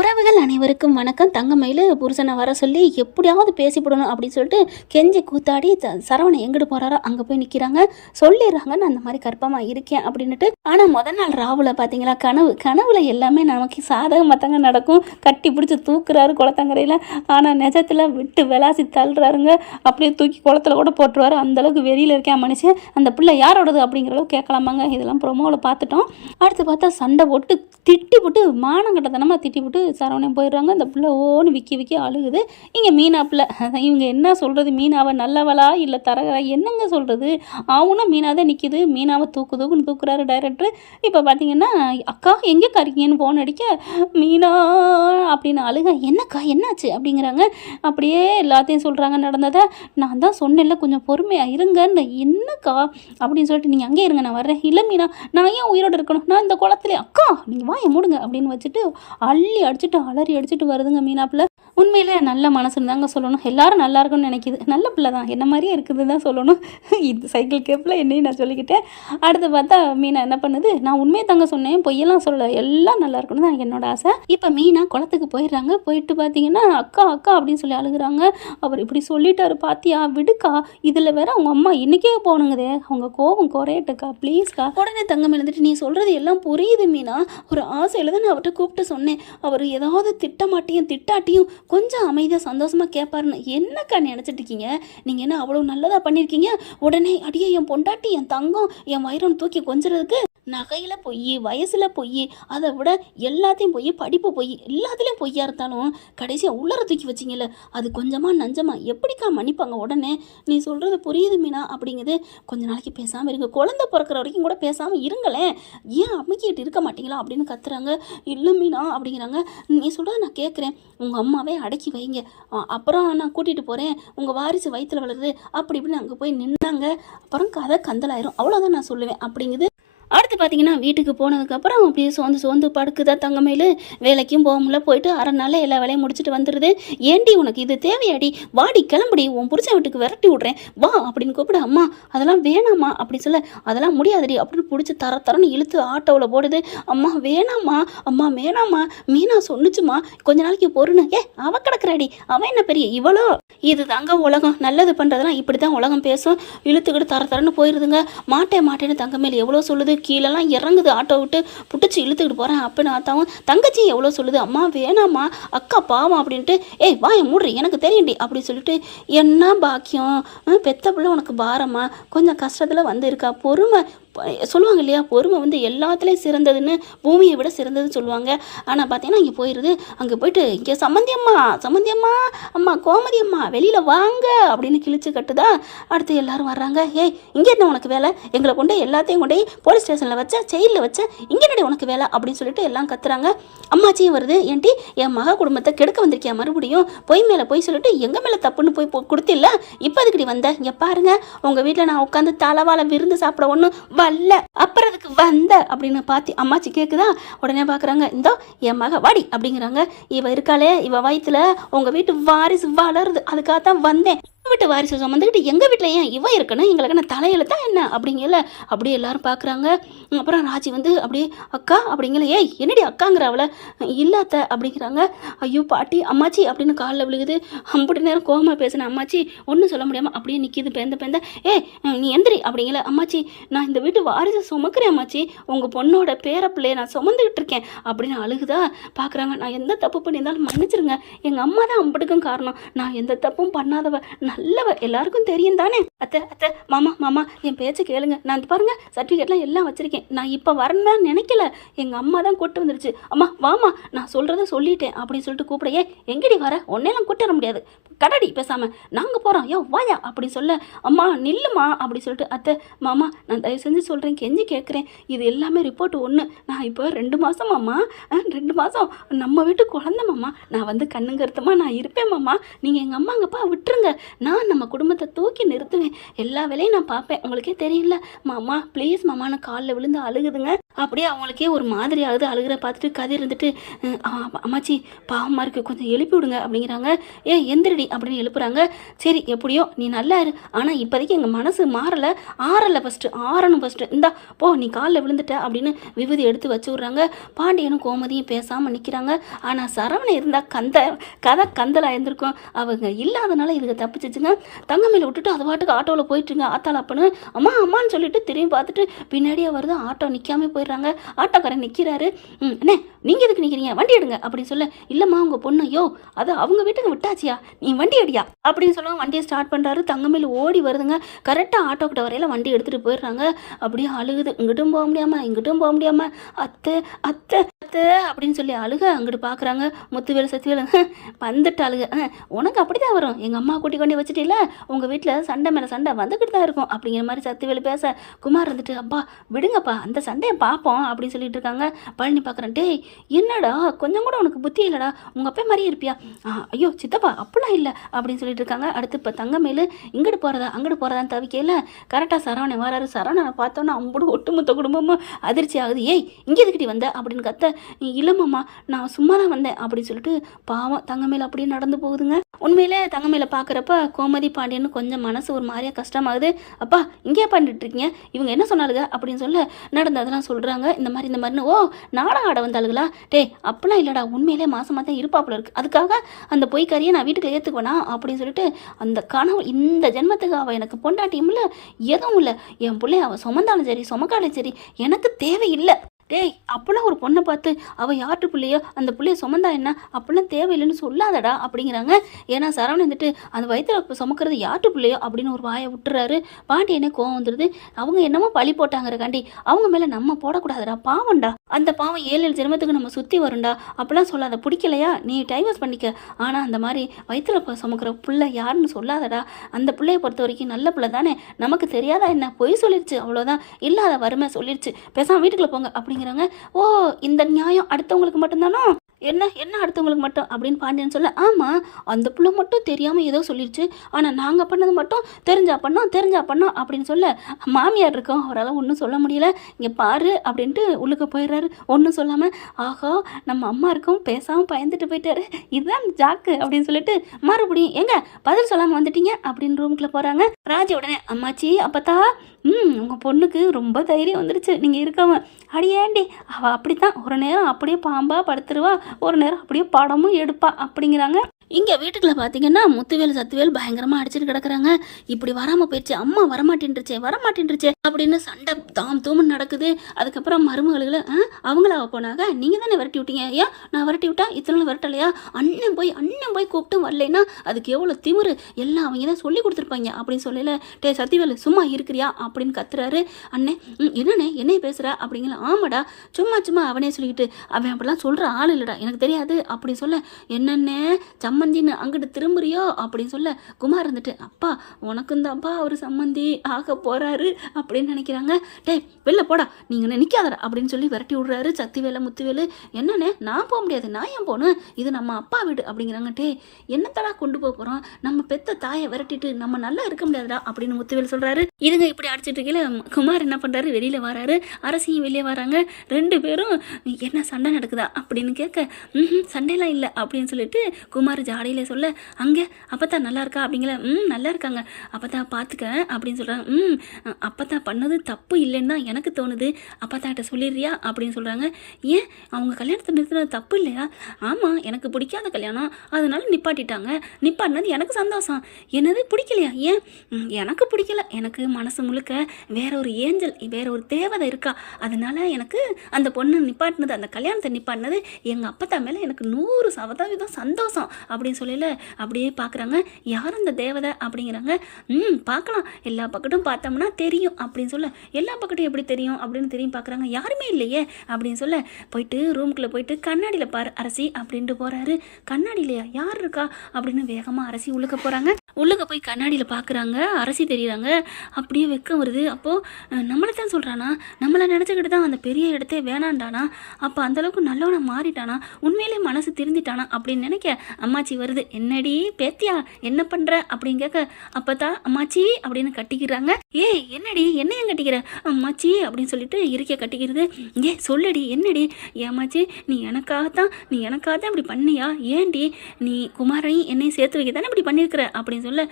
உறவுகள் அனைவருக்கும் வணக்கம். தங்கமயிலு புருஷனை வர சொல்லி எப்படியாவது பேசிவிடணும் அப்படின்னு சொல்லிட்டு கெஞ்சி கூத்தாடி சரவணன் எங்கிட்டு போகிறாரோ அங்கே போய் நிற்கிறாங்க. சொல்லிடுறாங்க நான் அந்த மாதிரி கர்ப்பமாக இருக்கேன் அப்படின்ட்டு. ஆனால் முதல் நாள் ராவுல பார்த்தீங்களா, கனவுல எல்லாமே நமக்கு சாதகமாக தாங்க நடக்கும். கட்டி பிடிச்சி தூக்குறாரு குளத்தங்கரையில். ஆனால் நிஜத்தில் விட்டு விளாசி தள்ளுறாருங்க. அப்படியே தூக்கி குளத்துல கூட போட்டுருவாரு. அந்தளவுக்கு வெளியில் இருக்கேன் மனுஷன். அந்த பிள்ளை யாரோடது அப்படிங்கிற அளவுக்கு கேட்கலாமாங்க. இதெல்லாம் ப்ரொமோவில் பார்த்துட்டோம். அடுத்து பார்த்தா சண்டை போட்டு திட்டி போட்டு மானங்கட்டத்தனமாக திட்டி போட்டு சரவணன் போயிடுறாங்க. அந்த பிள்ளை ஓன்னு விக்கி அழுகுது. இங்கே மீனா பிள்ளை இவங்க என்ன சொல்கிறது, மீனாவை நல்லவளா இல்லை தரகரா என்னங்க சொல்கிறது. அவனும் மீனா தான் நிற்கிது. மீனாவை தூக்குன்னு தூக்குறாரு டைரக்டர். இப்போ பார்த்தீங்கன்னா அக்கா எங்கே கறிங்கன்னு ஃபோன் அடிக்க மீனா அப்படின்னு அழுக. என்னக்கா என்னாச்சு அப்படிங்கிறாங்க. அப்படியே எல்லாத்தையும் சொல்கிறாங்க நடந்ததை. நான் தான் சொன்னேன்ல கொஞ்சம் பொறுமையாக இருங்கன்னு. என்னக்கா அப்படின்னு சொல்லிட்டு நீங்கள் அங்கே இருங்க நான் வர்றேன். இல்லை மீனா நான் ஏன் உயிரோடு இருக்கணும், நான் இந்த குளத்துல அக்கா நீங்கள் வாயை மூடுங்க அப்படின்னு வச்சுட்டு அள்ளி அடிச்சுட்டு அலறி அடிச்சுட்டு வருதுங்க மீனாப்பில். உண்மையிலே நல்ல மனசுன்னு தாங்க சொல்லணும். எல்லாரும் நல்லா இருக்குன்னு நினைக்கிது. நல்ல பிள்ளை தான், என்ன மாதிரியே இருக்குது தான் சொல்லணும். இது சைக்கிள் கேப்பில் என்னையும் நான் சொல்லிக்கிட்டேன். அடுத்து பார்த்தா மீனா என்ன பண்ணுது, நான் உண்மையை தாங்க சொன்னேன், பொய்யெல்லாம் சொல்லலை, எல்லாம் நல்லா இருக்கணும் தான் என்னோட ஆசை. இப்போ மீனா குளத்துக்கு போயிடுறாங்க. போயிட்டு பார்த்தீங்கன்னா அக்கா அக்கா அப்படின்னு சொல்லி அழுகுறாங்க. அவர் இப்படி சொல்லிட்டாரு பாத்தியா, விடுக்கா, இதில் வேற அவங்க அம்மா இன்றைக்கே போகணுங்குதே, அவங்க கோபம் குறையட்டுக்கா ப்ளீஸ்க்கா. உடனே தங்கம் எழுந்துட்டு நீ சொல்கிறது எல்லாம் புரியுது மீனா, ஒரு ஆசையில் தான் நான் அவர்கிட்ட கூப்பிட்டு சொன்னேன். அவர் ஏதாவது திட்டாட்டியும் கொஞ்சம் அமைதியாக சந்தோஷமாக கேட்பாருன்னு. என்னக்கா நினச்சிட்டு இருக்கீங்க நீங்கள், என்ன அவ்வளோ நல்லதாக பண்ணியிருக்கீங்க. உடனே அடியே என் பொண்டாட்டி என் தங்கம் என் வயிறன் தூக்கி கொஞ்சிறதுக்கு நகையில் பொய், வயசில் பொய், அதை விட எல்லாத்தையும் பொய், படிப்பு பொய், எல்லாத்துலேயும் பொய்யா இருந்தாலும் கடைசியாக உள்ளர தூக்கி வச்சிங்கல்ல, அது கொஞ்சமாக நஞ்சமாக எப்படிக்கா மன்னிப்பாங்க. உடனே நீ சொல்கிறது புரியுது மீனா அப்படிங்குது. கொஞ்ச நாளைக்கு பேசாமல் இருங்க, குழந்தை பிறக்கிற வரைக்கும் கூட பேசாமல் இருங்களேன், ஏன் அமைக்கிட்டு இருக்க மாட்டீங்களா அப்படின்னு கத்துறாங்க. இல்லை மீனா அப்படிங்கிறாங்க. நீ சொல்கிறத நான் கேட்குறேன், உங்கள் அம்மாவே அடக்கி வைங்க, அப்புறம் நான் கூட்டிகிட்டு போகிறேன், உங்கள் வாரிசு வயிற்றில் வளருது அப்படி இப்படின்னு அங்கே போய் நின்னாங்க, அப்புறம் கதை கந்தலாயிரும், அவ்வளோதான் நான் சொல்லுவேன் அப்படிங்குது. அடுத்து பார்த்தீங்கன்னா வீட்டுக்கு போனதுக்கப்புறம் அப்படியே சோர்ந்து படுக்குதா தங்கமயிலு. வேலைக்கும் போக முடியல, போயிட்டு அரை நாளில் எல்லா வேலையும் முடிச்சுட்டு வந்துடுது. ஏண்டி உனக்கு இது தேவையாடி, வாடி கிளம்புடி, உன் புருஷன் வீட்டுக்கு விரட்டி விட்றேன் வா அப்படின்னு கூப்பிட. அம்மா அதெல்லாம் வேணாம்மா அப்படி சொல்ல, அதெல்லாம் முடியாதடி அப்படின்னு பிடிச்சி தரன்னு இழுத்து ஆட்டோவில் போடுது. அம்மா வேணாம்மா, அம்மா வேணாம்மா, மீனா சொன்னுச்சுமா கொஞ்ச நாளைக்கு பொருணு. அவ கிடக்குறாடி, அவன் என்ன பெரிய இவ்வளோ. இது தாங்க உலகம், நல்லது பண்ணுறதெல்லாம் இப்படி தான் உலகம் பேசும். இழுத்துக்கிட்டு தரன்னு போயிடுதுங்க. மாட்டேன்னு தங்கமேல் எவ்வளோ சொல்லுது, கீழெல்லாம் இறங்குது, ஆட்டோ விட்டு புட்டிச்சு இழுத்துக்கிட்டு போகிறேன். அப்பன்னு ஆத்தாவும் தங்கச்சி எவ்வளோ சொல்லுது, அம்மா வேணாம்மா அக்கா பாவம் அப்படின்ட்டு. வாயை மூடுறி எனக்கு தெரியும்டி அப்படின்னு சொல்லிட்டு. என்ன பாக்கியம், பெத்த பிள்ளை உனக்கு பாரமா, கொஞ்சம் கஷ்டத்தில் வந்து இருக்கா, பொறுமை சொல்லுவாங்க இல்லையா, பொறுமை வந்து எல்லாத்துலேயும் சிறந்ததுன்னு, பூமியை விட சிறந்ததுன்னு சொல்லுவாங்க. ஆனால் பார்த்தீங்கன்னா இங்கே போயிடுது. அங்கே போயிட்டு இங்கே சம்மந்தி அம்மா அம்மா கோமதி அம்மா வெளியில் வாங்க அப்படின்னு கிழிச்சு கட்டுதா. அடுத்து எல்லாரும் வர்றாங்க. இங்கே என்ன உனக்கு வேலை, எங்களை கொண்டு எல்லாத்தையும் கொண்டு போலீஸ் ஸ்டேஷனில் வச்ச, ஜெயிலில் வச்ச, இங்கே என்னடி உனக்கு வேலை அப்படின்னு சொல்லிட்டு எல்லாம் கத்துறாங்க. அம்மாச்சியும் வருது. ஏன்டி என் மக குடும்பத்தை கெடுக்க வந்திருக்கியா, மறுபடியும் பொய் மேலே போய் சொல்லிட்டு எங்கள் மேலே தப்புன்னு போய் கொடுத்தில்ல, இப்போ அதுக்கடி வந்த. இங்கே பாருங்க உங்கள் வீட்டில் நான் உட்காந்து தலைவாழை விருந்து சாப்பிட ஒன்றும் வல்ல, அப்புறம் அதுக்கு வந்த அப்படின்னு பார்த்து அம்மாச்சி கேட்குதா. உடனே பார்க்குறாங்க, இந்தோ என் மக வாடி அப்படிங்கிறாங்க. இவ இருக்காளே, இவ வயிற்றுல உங்கள் வீட்டு வாரிசு வளருது, அதுக்காகத்தான் வந்தேன். வீட்டு வாரிசு சுமந்துக்கிட்டு எங்கள் வீட்டில் ஏன் இவ இருக்கணும், எங்களுக்கு என்ன தலையில என்ன அப்படிங்கல. அப்படியே எல்லாரும் பார்க்குறாங்க. அப்புறம் ராஜி வந்து அப்படியே அக்கா அப்படிங்கல. என்னடி அக்காங்கிற அவளை இல்லாத அப்படிங்கிறாங்க. ஐயோ பாட்டி அம்மாச்சி அப்படின்னு காலில் விழுகுது. அம்புட்டு நேரம் கோபமாக பேசின அம்மாச்சி ஒன்றும் சொல்ல முடியாமல் அப்படியே நிற்கிது பேந்த. நீ எந்திரி அப்படிங்கல. அம்மாச்சி நான் இந்த வீட்டு வாரிசு சுமக்கிறேன் அம்மாச்சி, உங்கள் பொண்ணோட பேர பிள்ளைய நான் சுமந்துக்கிட்டு இருக்கேன் அப்படின்னு அழுகுதா. பார்க்குறாங்க. நான் எந்த தப்பு பண்ணியிருந்தாலும் மன்னிச்சிருங்க, எங்கள் அம்மா தான் அம்புட்டுக்கும் காரணம், நான் எந்த தப்பும் பண்ணாதவ, நல்லவ, எல்லாருக்கும் தெரியும் தானே. அத்தை மாமா என் பேச்சை கேளுங்க, நான் பாருங்க சர்டிஃபிகேட்லாம் எல்லாம் வச்சிருக்கேன், நான் இப்போ வரணும்னு நினைக்கல, எங்கள் அம்மா தான் கூட்டு வந்துருச்சு, அம்மா வாமா நான் சொல்கிறத சொல்லிட்டேன் அப்படின்னு சொல்லிட்டு கூப்பிட. எங்கடி வர, ஒன்னேலாம் கூட்டு வர முடியாது, கடடி பேசாமல் நாங்கள் போகிறோம், வாயா அப்படி சொல்ல. அம்மா நில்லுமா அப்படி சொல்லிட்டு. அத்தை மாமா நான் தயவு செஞ்சு சொல்கிறேன், கெஞ்சி கேட்குறேன், இது எல்லாமே ரிப்போர்ட் ஒன்று, நான் இப்போ 2 மாதம் மாமா, 2 மாதம் நம்ம வீட்டு குழந்தை மாமா, நான் வந்து கண்ணுங்கருத்தமாக நான் இருப்பேன் மாமா, நீங்கள் எங்கள் அம்மா அங்கப்பா விட்டுருங்க, நான் நம்ம குடும்பத்தை தூக்கி நிறுத்துவேன், எல்லா வேலையும் நான் பார்ப்பேன், உங்களுக்கே தெரியல மாமா ப்ளீஸ் மாமான்னு காலில் விழுந்து அழுகுதுங்க. அப்படியே அவங்களுக்கே ஒரு மாதிரி ஆகுது. அழுகிற பார்த்துட்டு கதிர் இருந்துட்டு அம்மாச்சி பாவமாக இருக்குது, கொஞ்சம் எழுப்பி விடுங்க அப்படிங்கிறாங்க. எந்திரடி அப்படின்னு எழுப்புறாங்க. சரி எப்படியோ நீ நல்லா இரு, ஆனால் இப்போதைக்கு எங்கள் மனசு ஆறலை ஆறணும் ஃபஸ்ட்டு, இந்தா போ நீ காலில் விழுந்துட்ட அப்படின்னு விபூதி எடுத்து வச்சு விட்றாங்க. பாண்டியனும் கோமதியும் பேசாமல் நிற்கிறாங்க. ஆனால் சரவணன் இருந்தால் கதை கந்தலாக இருந்திருக்கும். அவங்க இல்லாதனால இதுக்கு தப்பிச்சிச்சுங்க. தங்கமேல விட்டுட்டு அது பாட்டுக்கு ஆட்டோவில் போயிட்டுருங்க. ஆத்தாள் அப்பன்னு அம்மான்னு சொல்லிட்டு திரும்பி பார்த்துட்டு பின்னாடியே வருது. ஆட்டோ நிற்காம போயிடுறாங்க. ஆட்டோக்காரன் நிற்கிறாரு. அண்ணே நீங்கள் எதுக்கு நிற்கிறீங்க, வண்டி எடுங்க அப்படின்னு சொல்ல, இல்லைம்மா உங்கள் பொண்ணு அது அவங்க வீட்டுக்கு விட்டாச்சியா, நீ வண்டி அடியா அப்படின்னு சொல்லுவாங்க. வண்டியை ஸ்டார்ட் பண்ணுறாரு. தங்கமேல ஓடி வருதுங்க. கரெக்டாக ஆட்டோ கிட்ட வரையில வண்டி எடுத்துகிட்டு போயிடுறாங்க. அப்படியே அழுகுது. இங்கிட்டும் போக முடியாமல் இங்கிட்டும் போக முடியாமல் அத்தை அத்தை அத்தை அப்படின்னு சொல்லி அழுக. அங்கிட்டு பார்க்குறாங்க. முத்துவேலு சத்திவேலு வந்துட்டு அழுக. உனக்கு அப்படி தான் வரும், எங்கள் அம்மா கூட்டி கொண்டு வச்சுட்டில, உங்கள் வீட்டில் சண்டை மேலே சண்டை வந்துக்கிட்டு தான் இருக்கும் அப்படிங்கிற மாதிரி சத்திவேலு பேச, குமார் இருந்துட்டு அப்பா விடுங்கப்பா அந்த சண்டையை பார்ப்போம் அப்படின்னு சொல்லிட்டு இருக்காங்க. பழனி பார்க்குறேன். டேய் என்னடா கொஞ்சம் கூட உனக்கு புத்தி இல்லைடா, உங்கள் அப்பா மாதிரியே இருப்பியா, ஐயோ சித்தப்பா அப்படிலாம் இல்லை அப்படின்னு சொல்லிட்டு இருக்காங்க. அடுத்து இப்போ தங்கமேலு இங்கிட்டு போகிறதா அங்கிட்டு போகிறதான்னு தவிக்கையில் கரெக்டாக சரவணன் வராரு. சரவணனை பார்த்தோன்னா அம்புடு ஒட்டுமொத்த குடும்பமும் அதிர்ச்சி ஆகுது. ஏய் இங்கே எதுக்கிட்டி வந்த அப்படின்னு கத்த, இல்லைம்மாம்மா நான் சும்மா தான் வந்தேன் அப்படின்னு சொல்லிட்டு பாவம் தங்கமேலு அப்படியே நடந்து போகுதுங்க. உண்மையிலே தங்கமேல பார்க்குறப்ப கோமதி பாண்டியன்னு கொஞ்சம் மனசு ஒரு மாதிரியாக கஷ்டமாகுது. அப்பா இங்கே பண்ணிட்டு இருக்கீங்க, இவங்க என்ன சொன்னாலுங்க அப்படின்னு சொல்ல நடந்ததெல்லாம் சொல்கிறாங்க. இந்த மாதிரின்னு நாடகம் ஆட வந்தாளுங்களா, டே அப்படிலாம் இல்லைடா, உண்மையிலே மாசமாக தான் இருப்பாப்புல இருக்குது, அதுக்காக அந்த பொய்க்காரியை நான் வீட்டுக்கு ஏற்றுக்குவேனா அப்படின்னு சொல்லிட்டு அந்த கனவு இந்த ஜென்மத்துக்கு அவள் எனக்கு பொண்டாட்டியும் இல்லை எதுவும் இல்லை, என் பிள்ளைய அவள் சுமந்தாலும் சரி சுமக்காலும் சரி எனக்கு தேவையில்லை. டேய் அப்போலாம் ஒரு பொண்ணை பார்த்து அவள் யார்ட்டு பிள்ளையோ அந்த பிள்ளைய சுமந்தா என்ன, அப்படிலாம் தேவையில்லைன்னு சொல்லாதடா அப்படிங்கிறாங்க. ஏன்னா சரவணன் வந்துட்டு அந்த வயிற்றுல சுமக்கிறது யார்ட்டு பிள்ளையோ அப்படின்னு ஒரு வாயை விட்டுறாரு. பாண்டியனே கோவம் வந்துடுது. அவங்க என்னமோ பழி போட்டாங்கிறக்காண்டி அவங்க மேலே நம்ம போடக்கூடாதுடா, பாவம்டா, அந்த பாவம் 7 ஜென்மத்துக்கு நம்ம சுற்றி வரும்டா, அப்படிலாம் சொல்லாத, பிடிக்கலையா நீ டைவர்ஸ் பண்ணிக்க, ஆனால் அந்த மாதிரி வயிற்றுல சுமக்கிற பிள்ளை யாருன்னு சொல்லாதடா, அந்த பிள்ளைய பொறுத்த வரைக்கும் நல்ல பிள்ளை தானே, நமக்கு தெரியாதா என்ன, பொய் சொல்லிடுச்சு அவ்வளோதான், இல்லாத வறுமை சொல்லிடுச்சு, பேசாமல் வீட்டுக்குள்ளே போங்க அப்படிங்கிறாங்க. இந்த நியாயம் அடுத்தவங்களுக்கு மட்டும்தானோ, என்ன அடுத்தவங்களுக்கு மட்டும் அப்படின்னு பாண்டியன் சொல்ல, ஆமாம் அந்த பிள்ளை மட்டும் தெரியாமல் ஏதோ சொல்லிடுச்சு, ஆனால் நாங்கள் பண்ணது மட்டும் தெரிஞ்சா பண்ணோம் அப்படின்னு சொல்ல மாமியார் இருக்கோம், அவரால் ஒன்றும் சொல்ல முடியல. இங்கே பாரு அப்படின்ட்டு உள்ளுக்கு போயிடுறாரு. ஒன்றும் சொல்லாமல், ஆஹா நம்ம அம்மா இருக்கோம் பேசாமல் பயந்துட்டு போயிட்டாரு, இதுதான் ஜாக்கு அப்படின்னு சொல்லிட்டு மறுபடியும் எங்க பதில் சொல்லாமல் வந்துட்டீங்க அப்படின்னு ரூமுக்குள்ளே போகிறாங்க. ராஜி உடனே அம்மாச்சி அப்பத்தா உங்கள் பொண்ணுக்கு ரொம்ப தைரியம் வந்துருச்சு நீங்கள் இருக்காம, அடியேண்டி அவள் அப்படித்தான் ஒரு நேரம் அப்படியே பாம்பாக படுத்துருவா, ஒரு நேரம் அப்படியே படமும் எடுப்பா அப்படிங்கிறாங்க. இங்கே வீட்டுக்குள்ள பார்த்தீங்கன்னா முத்துவேல் சத்துவேல் பயங்கரமாக அடிச்சுட்டு கிடக்குறாங்க. இப்படி வராமல் போயிடுச்சு, அம்மா வரமாட்டேன்ருச்சே அப்படின்னு சண்டை தூமன் நடக்குது. அதுக்கப்புறம் மருமகளுகளை அவங்கள போனாங்க, நீங்கள் தானே விரட்டி விட்டீங்க, ஏன் நான் விரட்டி விட்டா இத்தனை நாள் விரட்டலையா, அண்ணன் போய் கூப்பிட்டு வரலைன்னா அதுக்கு எவ்வளோ திமிரு, எல்லாம் அவங்க தான் சொல்லி கொடுத்துருப்பாங்க அப்படின்னு சொல்லல. டே சத்திவேல் சும்மா இருக்கிறியா அப்படின்னு கத்துறாரு. அண்ணே என்னண்ணே என்னைய பேசுகிற அப்படிங்களா, ஆமாடா சும்மா அவனே சொல்லிக்கிட்டு, அவன் அப்படிலாம் சொல்கிற ஆள் இல்லைடா எனக்கு தெரியாது அப்படின்னு சொல்ல, என்னென்ன சம்மந்தின்னு அங்கிட்டு திரும்புறியோ அப்படின்னு சொல்ல, குமார் இருந்துட்டு அப்பா உனக்கும் தான்ப்பா அவர் சம்மந்தி ஆக போகிறாரு அப்படின்னு நினைக்கிறாங்க. டே வெளில போடா நீங்கள் நினைக்காதடா அப்படின்னு சொல்லி விரட்டி விடுறாரு. சத்திவேலு முத்துவேலு என்னண்ணே நான் போக முடியாது, நான் ஏன் போகணும், இது நம்ம அப்பா வீடு அப்படிங்கிறாங்க. டே என்னத்தடா கொண்டு போக போகிறோம், நம்ம பெத்த தாயை விரட்டிட்டு நம்ம நல்லா இருக்க முடியாதுடா அப்படின்னு முத்துவேலு சொல்கிறாரு. இதுங்க இப்படி அடிச்சிட்டு இருக்கல குமார் என்ன பண்ணுறாரு, வெளியில் வராரு. அரசியும் வெளியே வராங்க. 2 பேரும் என்ன சண்டை நடக்குதா அப்படின்னு கேட்க, சண்டையெல்லாம் இல்லை அப்படின்னு சொல்லிட்டு குமார் ஜாடையில சொல்ல, அங்கே அப்பத்தா நல்லா இருக்கா அப்படிங்கிற, நல்லா இருக்காங்க அப்பத்தா பார்த்துக்க அப்படின்னு சொல்கிறாங்க. அப்பத்தா பண்ணது தப்பு இல்லைன்னு தான் எனக்கு தோணுது, அப்பத்தாட்ட சொல்லிடுறியா அப்படின்னு சொல்கிறாங்க. ஏன் அவங்க கல்யாணத்தை நிறுத்துறது தப்பு இல்லையா, ஆமாம் எனக்கு பிடிக்காத கல்யாணம் அதனால நிப்பாட்டினது எனக்கு சந்தோஷம், என்னது பிடிக்கலையா, ஏன் எனக்கு பிடிக்கல, எனக்கு மனசு முழுக்க வேற ஒரு ஏஞ்சல் வேற ஒரு தேவதை இருக்கா, அதனால எனக்கு அந்த பொண்ணு நிப்பாட்டினது அந்த கல்யாணத்தை நிப்பாட்டினது எங்கள் அப்பத்தா மேலே எனக்கு 100% சந்தோஷம் அப்படின்னு சொல்லல. அப்படியே பார்க்குறாங்க, யார் அந்த தேவதை அப்படிங்கிறாங்க. பார்க்கலாம் எல்லா பக்கட்டும் பார்த்தோம்னா தெரியும் அப்படின்னு சொல்ல, எல்லா பக்கட்டும் எப்படி தெரியும் அப்படின்னு தெரியும் பார்க்குறாங்க, யாருமே இல்லையே அப்படின்னு சொல்ல, போயிட்டு ரூமுக்குள்ளே போயிட்டு கண்ணாடியில் பாரு அரசி அப்படின்ட்டு போகிறாரு. கண்ணாடியிலையா யார் இருக்கா அப்படின்னு வேகமாக அரசி உள்ளுக்க போகிறாங்க. உள்ளுக்க போய் கண்ணாடியில் பார்க்குறாங்க, அரசி தெரியுறாங்க. அப்படியே வெக்கம் வருது. அப்போது நம்மளை தான் சொல்கிறானா, நம்மளை நினச்சிக்கிட்டு தான் அந்த பெரிய இடத்தே வேணான்டானா, அப்போ அந்தளவுக்கு நல்லவனா மாறிட்டானா, உண்மையிலே மனசு திருந்திட்டானா அப்படின்னு நினைக்க அம்மாச்சி வருது. என்னடி பேத்தியா என்ன பண்ணுற அப்படின்னு கேட்க, அப்போ தான் அம்மாச்சி அப்படின்னு கட்டிக்கிறாங்க. ஏய் என்னடி என்னையும் கட்டிக்கிற அம்மாச்சி அப்படின்னு சொல்லிட்டு இருக்க கட்டிக்கிறது. சொல்லுடி என்னடி ஏமாச்சி, நீ எனக்காகத்தான் இப்படி பண்ணியா? ஏண்டி நீ குமாரையும் என்னையும் சேர்த்து வைக்க தானே இப்படி பண்ணியிருக்கிற அப்படின்னு சொல்ல,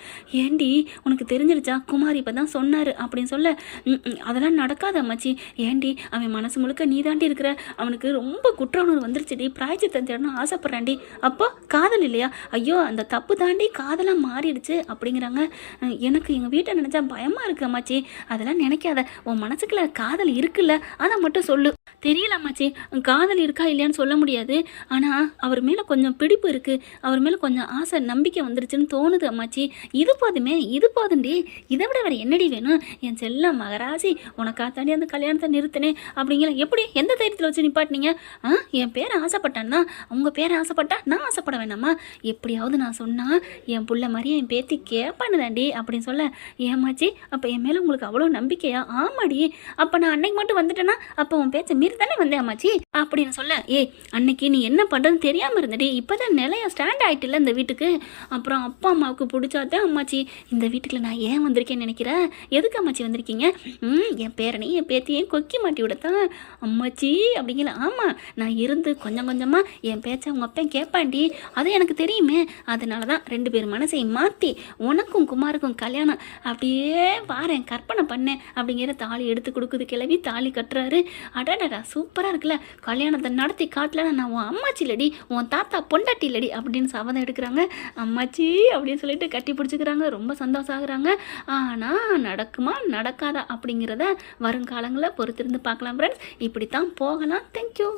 ஏண்டி உனக்கு தெரிஞ்சிருச்சா, குமார் இப்போ தான் சொன்னார் அப்படின்னு சொல்ல, அதெல்லாம் நடக்காது அம்மாச்சி. ஏண்டி அவன் மனசு முழுக்க நீ தாண்டி இருக்கிற, அவனுக்கு ரொம்ப குற்ற உணர்வு வந்துருச்சுடி, பிராய்ச்சித்தம் தேடணும் ஆசைப்பட்றாண்டி. அப்போ காதல் இல்லையா? ஐயோ அந்த தப்பு தாண்டி காதலாக மாறிடுச்சு அப்படிங்கிறாங்க. எனக்கு எங்கள் வீட்டை நினச்சா பயமாக இருக்குது அம்மாச்சி. அதெல்லாம் நினைக்காத, உன் மனசுக்குள்ள காதல் இருக்குல்ல, அதை மட்டும் சொல்லு. தெரியல அம்மாச்சி, காதல் இருக்கா இல்லையான்னு சொல்ல முடியாது. ஆனால் அவர் மேலே கொஞ்சம் பிடிப்பு இருக்குது, அவர் மேலே கொஞ்சம் ஆசை நம்பிக்கை வந்துருச்சுன்னு தோணுது அம்மாச்சி. இது போதுண்டி, இதை விட வேறு என்னடி வேணும்? என் செல்ல மகராசி, உனக்கா தாண்டி அந்த கல்யாணத்தை நிறுத்தினேன் அப்படிங்கிற. எப்படி எந்த தைரியத்தில் வச்சு நிப்பாட்டினீங்க? என் பேரை ஆசைப்பட்டான்னா, உங்கள் பேரை ஆசைப்பட்டா நான் ஆசைப்பட வேணாமா? எப்படியாவது நான் சொன்னால் என் புள்ள மாதிரியே என் பேத்தி கேட்பானுதாண்டி அப்படின்னு சொல்ல, ஏமாச்சி அப்போ என் மேலே உங்களுக்கு அவ்வளோ நம்பிக்கையா? ஆமாடி, அப்போ நான் அன்னைக்கு மட்டும் வந்துட்டேன்னா அப்போ உன் பேச்சை மீறி தானே வந்தேன் அம்மாச்சி அப்படின்னு சொல்ல, அன்னைக்கு நீ என்ன பண்ணுறதுன்னு தெரியாமல் இருந்தடி, இப்போ தான் நிலையா ஸ்டாண்ட் ஆகிட்டில்ல இந்த வீட்டுக்கு. அப்புறம் அப்பா அம்மாவுக்கு பிடிச்சாதான் அம்மாச்சி இந்த வீட்டுக்குள்ள நான் ஏன் வந்திருக்கேன்னு நினைக்கிறேன். எதுக்கு அம்மாச்சி வந்திருக்கீங்க? என் பேரனையும் என் பேத்தியையும் கொக்கி மாட்டி விடத்தான் அம்மாச்சி அப்படிங்கல. ஆமாம், நான் இருந்து கொஞ்சம் கொஞ்சமாக என் பேச்சை உங்கள் அப்பா கேட்பாண்டி, அது எனக்கு தெரியுமே. அதனால தான் 2 பேர் மனசையும் மாற்றி உனக்கும் குமாருக்கும் கல்யாணம் அப்படியே பாரேன் கற்பனை பண்ணேன் அப்படிங்கிற. தாலி எடுத்து கொடுக்குது கிளவி, தாலி கட்டுறாரு. அடடா சூப்பராக இருக்குல்ல, கல்யாணத்தை நடத்தி காட்டலன்னா நான் உன் அம்மாச்சி இல்லடி, உன் தாத்தா பொண்டாட்டி இல்லடி அப்படின்னு சபதம் எடுக்கிறாங்க. அம்மாச்சி அப்படின்னு சொல்லிட்டு கட்டி பிடிச்சிக்கிறாங்க. ரொம்ப சந்தோஷம் ஆகுறாங்க. ஆனால் நடக்குமா நடக்காதா அப்படிங்கிறத வருங்காலங்களில் பொறுத்திருந்து பார்க்கலாம் ஃப்ரெண்ட்ஸ். இப்படித்தான் போகலாம். தேங்க்யூ.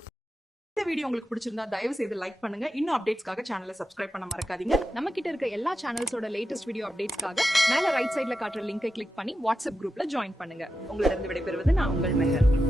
இந்த வீடியோ உங்களுக்கு பிடிச்சிருந்தா தயவு செய்து லைக் பண்ணுங்க. இன்னும் அப்டேட்ஸ்க்காக சேனலை சப்ஸ்கிரைப் பண்ண மறக்காதீங்க. நம்ம கிட்ட இருக்க எல்லா சேனல்ஸோட லேட்டஸ்ட் வீடியோ அப்டேட்ஸ்க்காக மேல ரைட் சைட்ல காட்டுற லிங்கை கிளிக் பண்ணி வாட்ஸ்அப் குரூப்ல ஜாயின் பண்ணுங்க. உங்களிடம் விடைபெறுவது நான் உங்கள் மெஹர்.